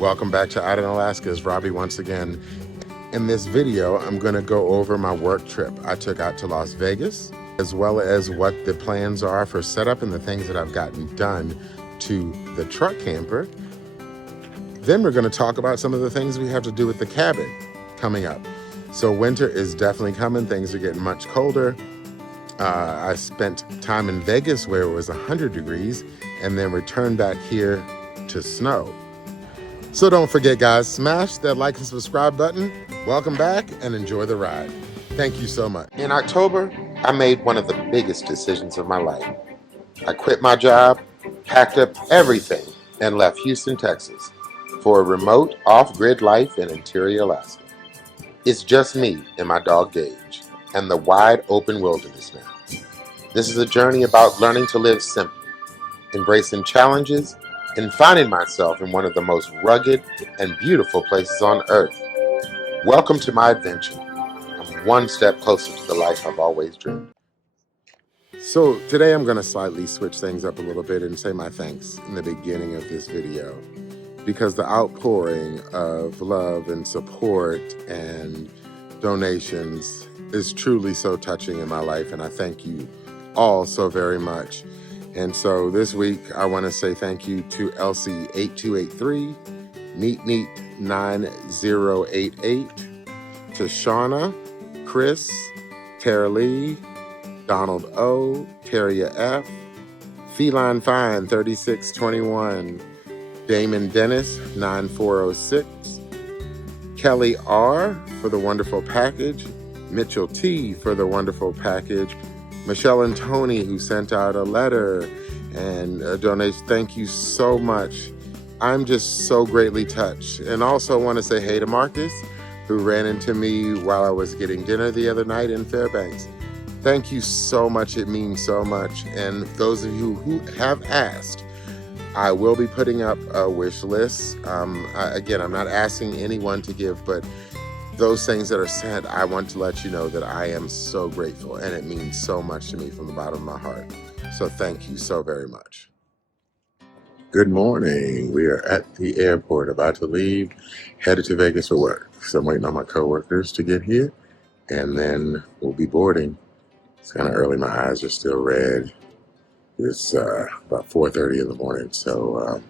Welcome back to Out in Alaska. It's Robbie once again. In this video, I'm going to go over my work trip I took out to Las Vegas, as well as what the plans are for setup and the things that I've gotten done to the truck camper. Then we're going to talk about some of the things we have to do with the cabin coming up. So winter is definitely coming. Things are getting much colder. I spent time in Vegas where it was 100 degrees and then returned back here to snow. So don't forget, guys, smash that like and subscribe button. Welcome back and enjoy the ride. Thank you so much. In October, I made one of the biggest decisions of my life. I quit my job, packed up everything, and left Houston, Texas for a remote, off-grid life in interior Alaska. It's just me and my dog Gage, and the wide open wilderness now. This is a journey about learning to live simply, embracing challenges, and finding myself in one of the most rugged and beautiful places on earth. Welcome to my adventure. I'm one step closer to the life I've always dreamed. So today I'm going to slightly switch things up a little bit and say my thanks in the beginning of this video, because the outpouring of love and support and donations is truly so touching in my life, and I thank you all so very much. And so this week, I want to say thank you to LC8283, NeatNeat9088, to Shauna, Chris, Tara Lee, Donald O, Terria F, Feline Fine 3621, Damon Dennis 9406, Kelly R for the wonderful package, Mitchell T for the wonderful package, Michelle and Tony, who sent out a letter and a donation. Thank you so much. I'm just so greatly touched. And also want to say hey to Marcus, who ran into me while I was getting dinner the other night in Fairbanks. Thank you so much. It means so much. And those of you who have asked, I will be putting up a wish list. Again, I'm not asking anyone to give, but those things that are said, I want to let you know that I am so grateful, and it means so much to me from the bottom of my heart. So thank you so very much. Good morning. We are at the airport, about to leave, headed to Vegas for work. So I'm waiting on my coworkers to get here, and then we'll be boarding. It's kind of early. My eyes are still red. It's about 4:30 in the morning. So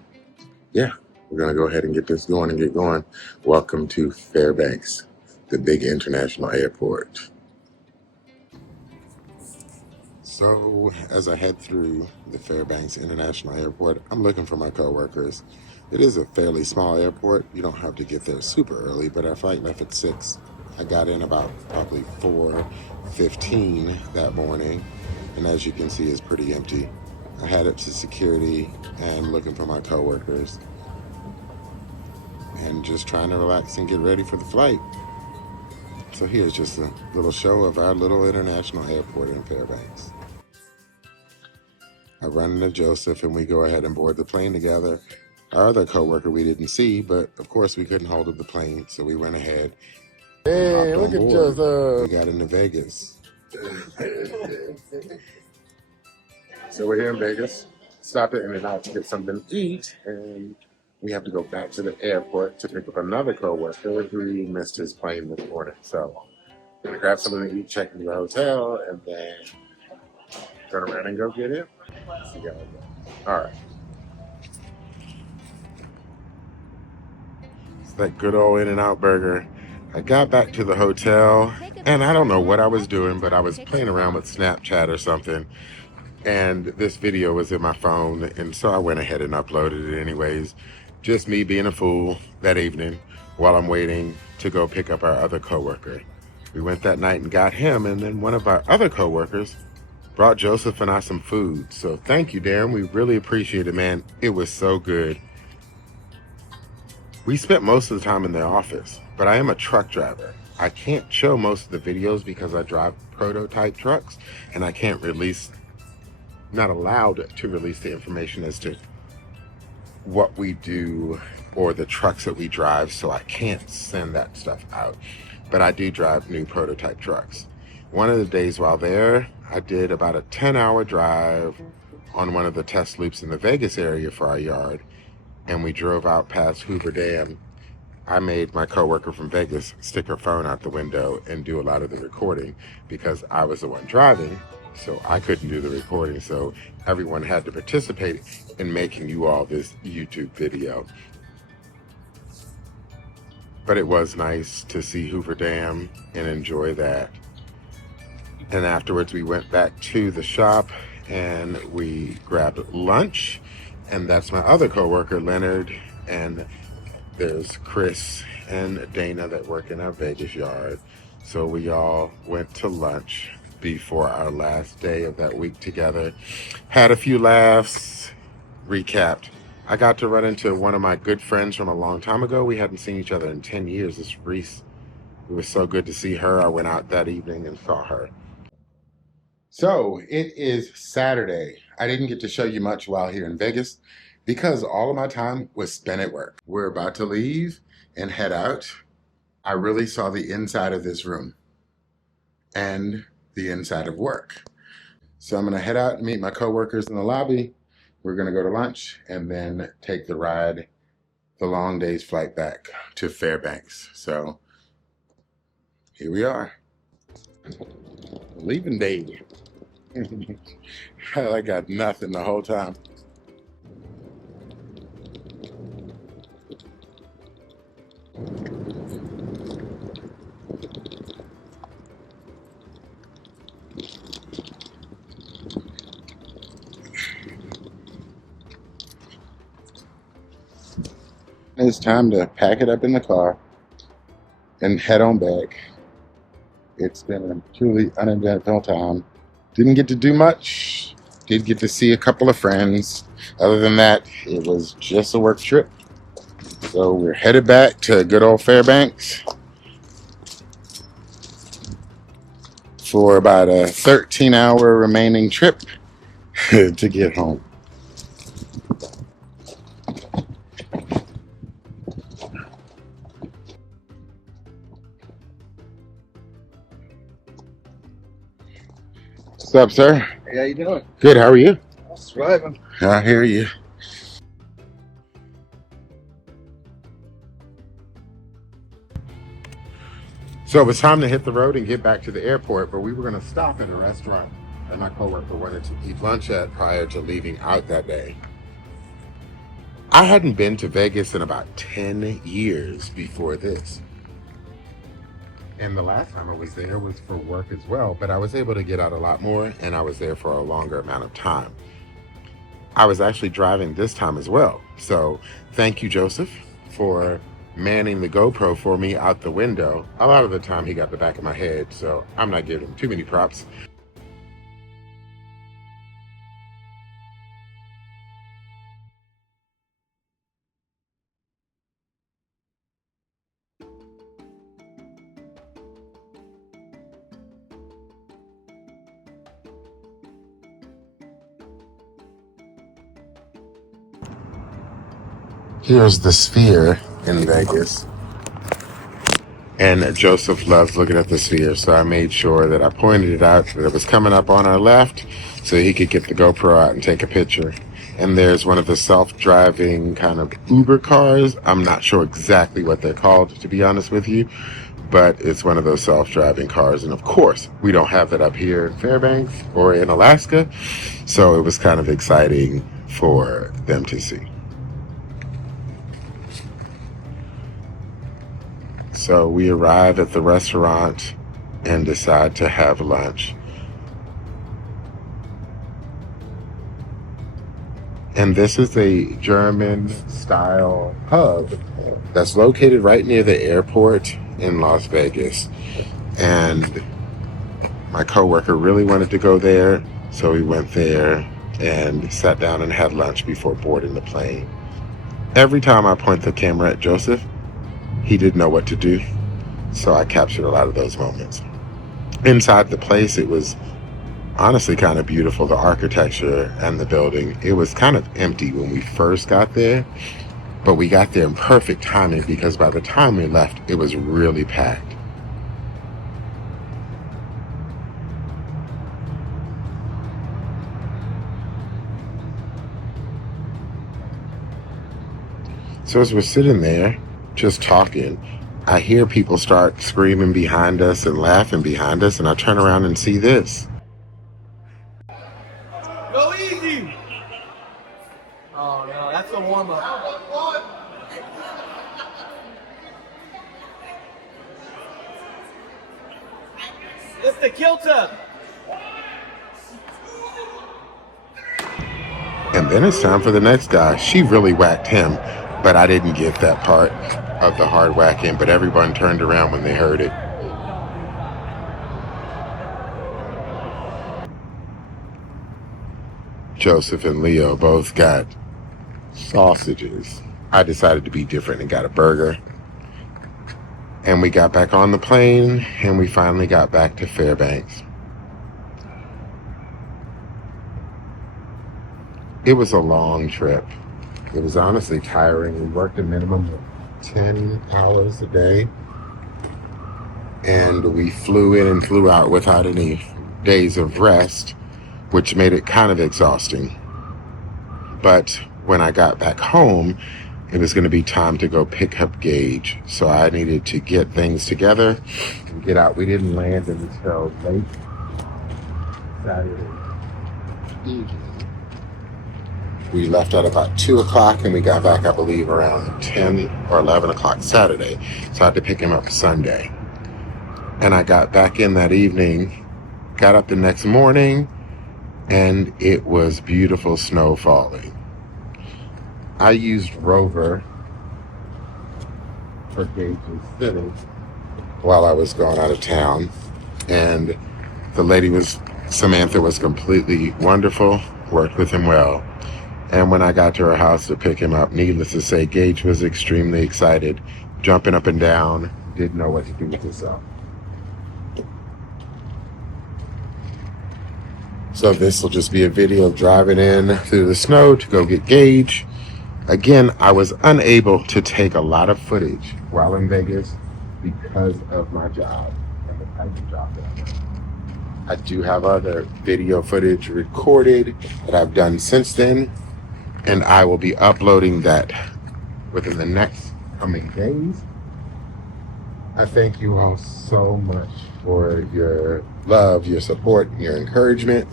yeah, we're going to go ahead and get this going and get going. Welcome to Fairbanks, the big international airport. So as I head through the Fairbanks International Airport, I'm looking for my coworkers. It is a fairly small airport. You don't have to get there super early, but our flight left at 6. I got in about probably 4:15 that morning, and as you can see, it's pretty empty. I headed to security and looking for my coworkers and just trying to relax and get ready for the flight. So here's just a little show of our little international airport in Fairbanks. I run into Joseph and we go ahead and board the plane together. Our other coworker we didn't see, but of course we couldn't hold up the plane, so we went ahead. Hey, look at Joseph. We got into Vegas. So we're here in Vegas. Stopped at In-N-Out to get something to eat, and we have to go back to the airport to pick up another coworker who missed his plane this morning. So we're gonna grab something to eat, check into the hotel, and then turn around and go get it. See how it goes. All right. It's that good old In-N-Out burger. I got back to the hotel, and I don't know what I was doing, but I was playing around with Snapchat or something, and this video was in my phone, and so I went ahead and uploaded it anyways. Just me being a fool that evening while I'm waiting to go pick up our other coworker. We went that night and got him, and then one of our other coworkers brought Joseph and I some food. So thank you, Darren. We really appreciate it, man. It was so good. We spent most of the time in the office, but I am a truck driver. I can't show most of the videos because I drive prototype trucks, and I can't not allowed to release the information as to what we do or the trucks that we drive, so I can't send that stuff out. But I do drive new prototype trucks. One of the days while there, I did about a 10-hour drive on one of the test loops in the Vegas area for our yard, and we drove out past Hoover Dam, I made my coworker from Vegas stick her phone out the window and do a lot of the recording because I was the one driving, so I couldn't do the recording. So everyone had to participate in making you all this YouTube video. But it was nice to see Hoover Dam and enjoy that. And afterwards we went back to the shop and we grabbed lunch. And that's my other coworker, Leonard, and there's Chris and Dana that work in our Vegas yard. So we all went to lunch before our last day of that week together. Had a few laughs, recapped. I got to run into one of my good friends from a long time ago. We hadn't seen each other in 10 years. It's Reese. It was so good to see her. I went out that evening and saw her. So it is Saturday. I didn't get to show you much while here in Vegas because all of my time was spent at work. We're about to leave and head out. I really saw the inside of this room and the inside of work. So I'm gonna head out and meet my coworkers in the lobby. We're gonna go to lunch and then take the ride, the long day's flight back to Fairbanks. So here we are, leaving day. I got nothing the whole time. It's time to pack it up in the car and head on back. It's been a truly uneventful time. Didn't get to do much. Did get to see a couple of friends. Other than that, it was just a work trip. So we're headed back to good old Fairbanks for about a 13-hour remaining trip to get home. What's up, sir? Hey, how you doing? Good, how are you? I'm surviving. I hear you. So it was time to hit the road and get back to the airport, but we were going to stop at a restaurant that my coworker wanted to eat lunch at prior to leaving out that day. I hadn't been to Vegas in about 10 years before this. And the last time I was there was for work as well, but I was able to get out a lot more and I was there for a longer amount of time. I was actually driving this time as well. So thank you, Joseph, for manning the GoPro for me out the window. A lot of the time he got the back of my head, so I'm not giving him too many props. Here's the Sphere in Vegas. And Joseph loves looking at the Sphere, so I made sure that I pointed it out that it was coming up on our left so he could get the GoPro out and take a picture. And there's one of the self-driving kind of Uber cars. I'm not sure exactly what they're called, to be honest with you, but it's one of those self-driving cars. And of course, we don't have that up here in Fairbanks or in Alaska, so it was kind of exciting for them to see. So we arrive at the restaurant and decide to have lunch. And this is a German-style pub that's located right near the airport in Las Vegas. And my coworker really wanted to go there, so we went there and sat down and had lunch before boarding the plane. Every time I point the camera at Joseph, he didn't know what to do, so I captured a lot of those moments. Inside the place, it was honestly kind of beautiful, the architecture and the building. It was kind of empty when we first got there, but we got there in perfect timing because by the time we left, it was really packed. So as we're sitting there, just talking, I hear people start screaming behind us and laughing behind us, and I turn around and see this. Go easy! Oh no, that's a warm-up. Lift the kilt up! And then it's time for the next guy. She really whacked him, but I didn't get that part of the hard whacking, but everyone turned around when they heard it. Joseph and Leo both got sausages. I decided to be different and got a burger. And we got back on the plane, and we finally got back to Fairbanks. It was a long trip. It was honestly tiring. We worked a minimum of 10 hours a day. And we flew in and flew out without any days of rest, which made it kind of exhausting. But when I got back home, it was going to be time to go pick up Gage. So I needed to get things together and get out. We didn't land until late Saturday evening. We left at about 2 o'clock and we got back, I believe, around 10 or 11 o'clock Saturday. So I had to pick him up Sunday. And I got back in that evening, got up the next morning, and it was beautiful snow falling. I used Rover for Gage's sitting while I was going out of town. And the lady Samantha was completely wonderful, worked with him well. And when I got to her house to pick him up, needless to say, Gage was extremely excited, jumping up and down, didn't know what to do with himself. So this will just be a video of driving in through the snow to go get Gage. Again, I was unable to take a lot of footage while in Vegas because of my job and the type of job that I do. I do have other video footage recorded that I've done since then, and I will be uploading that within the next coming days. I thank you all so much for your love, your support, and your encouragement.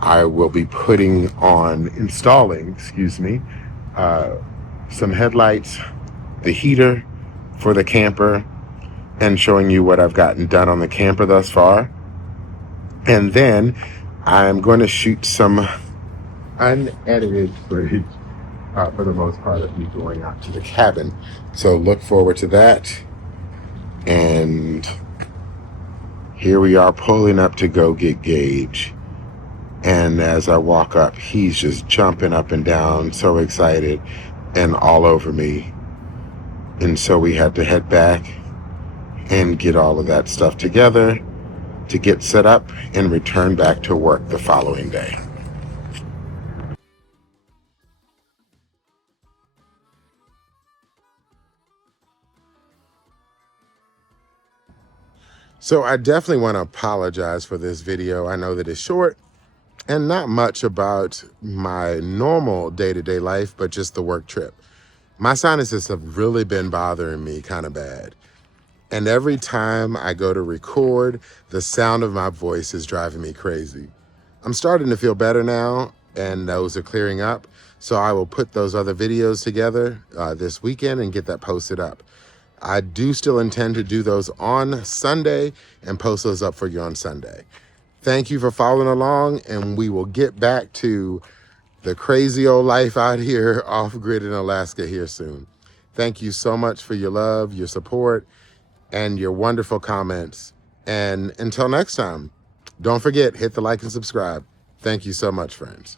I will be installing some headlights, the heater for the camper, and showing you what I've gotten done on the camper thus far. And then I'm going to shoot some unedited footage for the most part of me going out to the cabin. So look forward to that. And here we are pulling up to go get Gage. And as I walk up, he's just jumping up and down, so excited and all over me. And so we had to head back and get all of that stuff together to get set up and return back to work the following day. So I definitely want to apologize for this video. I know that it's short and not much about my normal day-to-day life, but just the work trip. My sinuses have really been bothering me kind of bad. And every time I go to record, the sound of my voice is driving me crazy. I'm starting to feel better now, and those are clearing up. So I will put those other videos together this weekend and get that posted up. I do still intend to do those on Sunday and post those up for you on Sunday. Thank you for following along, and we will get back to the crazy old life out here off-grid in Alaska here soon. Thank you so much for your love, your support, and your wonderful comments. And until next time, don't forget, hit the like and subscribe. Thank you so much, friends.